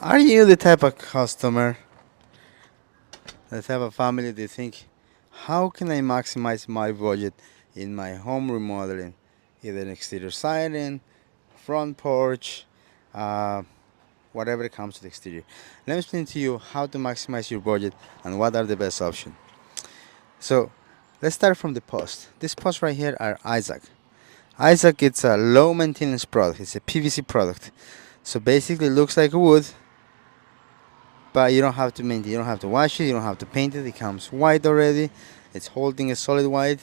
Are you the type of customer, the type of family that think, how can I maximize my budget in my home remodeling? Either an exterior siding, front porch, uh, whatever it comes to the exterior. Let me explain to you how to maximize your budget and what are the best options. So let's start from the post. This post right here are Isaac. Isaac, it's a low maintenance product. It's a PVC product. So basically it looks like wood, but you don't have to maintain, you don't have to wash it, you don't have to paint it. It comes white already. It's holding a solid white.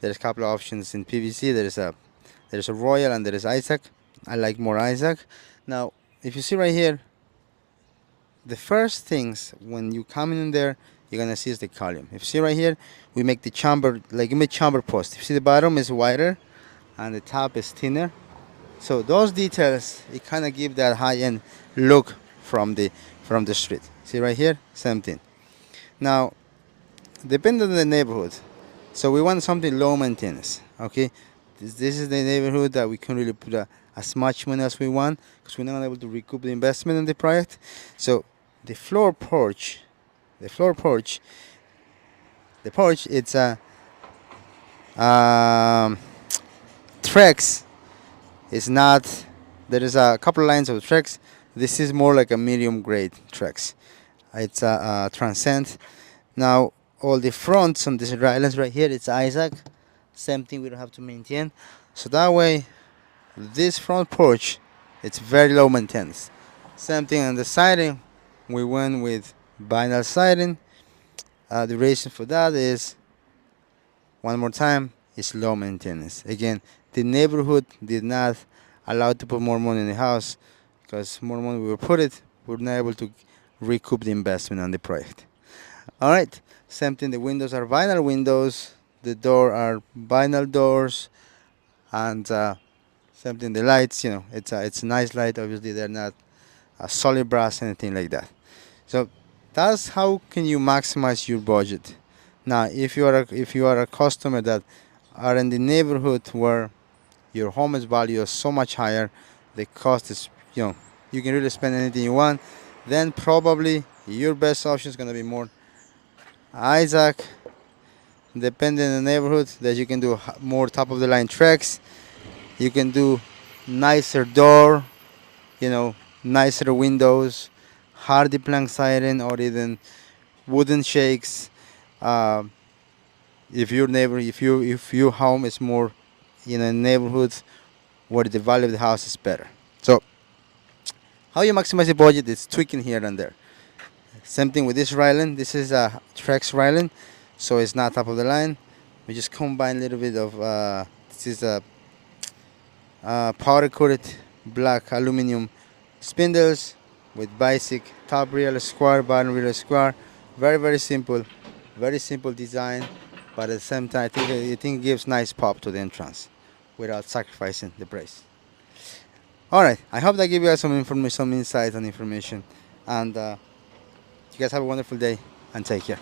There's a couple of options in PVC. There's a Royal and there is Isaac. I like more Isaac. Now, if you see right here, the first things when you come in there, you're gonna see is the column. If you see right here, we make the chamber like you make chamber post. If you see the bottom is wider and the top is thinner. So those details, it kind of give that high-end look from the street. See right here, same thing. Now, depending on the neighborhood, so we want something low maintenance. Okay, this is the neighborhood that we can really put as much money as we want because we're not able to recoup the investment in the project. So the floor porch, the floor porch, the porch, it's a Trex. It's not. There is a couple lines of Trex. This is more like a medium grade Trex. It's a Transcend. Now all the fronts on these islands right here, it's Isaac. Same thing. We don't have to maintain. So that way, this front porch, it's very low maintenance. Same thing on the siding. We went with vinyl siding. The reason for that is, one more time, it's low maintenance. Again, the neighborhood did not allow to put more money in the house because more money we will put it, we're not able to recoup the investment on the project. All right, same thing. The windows are vinyl windows. The door are vinyl doors, and same thing. The lights, it's a nice light. Obviously, they're not a solid brass, anything like that. So that's how can you maximize your budget. Now, if you are a customer that are in the neighborhood where your home is valued so much higher, the cost is you can really spend anything you want, then probably your best option is gonna be more Isaac. Depending on the neighborhood, that you can do more top of the line tracks. You can do nicer door, nicer windows, hardy plank siding, or even wooden shakes. Uh, if your home is more in a neighborhood where the value of the house is better. So how you maximize the budget is tweaking here and there. Same thing with this railing. This is a Trex railing, so it's not top of the line. We just combine a little bit of this is a powder coated black aluminum spindles with basic top rail square, bottom rail square. Very simple, very simple design, but at the same time I think it gives nice pop to the entrance without sacrificing the brace. All right, I hope that gave you guys some information, some insight and information, and you guys have a wonderful day and take care.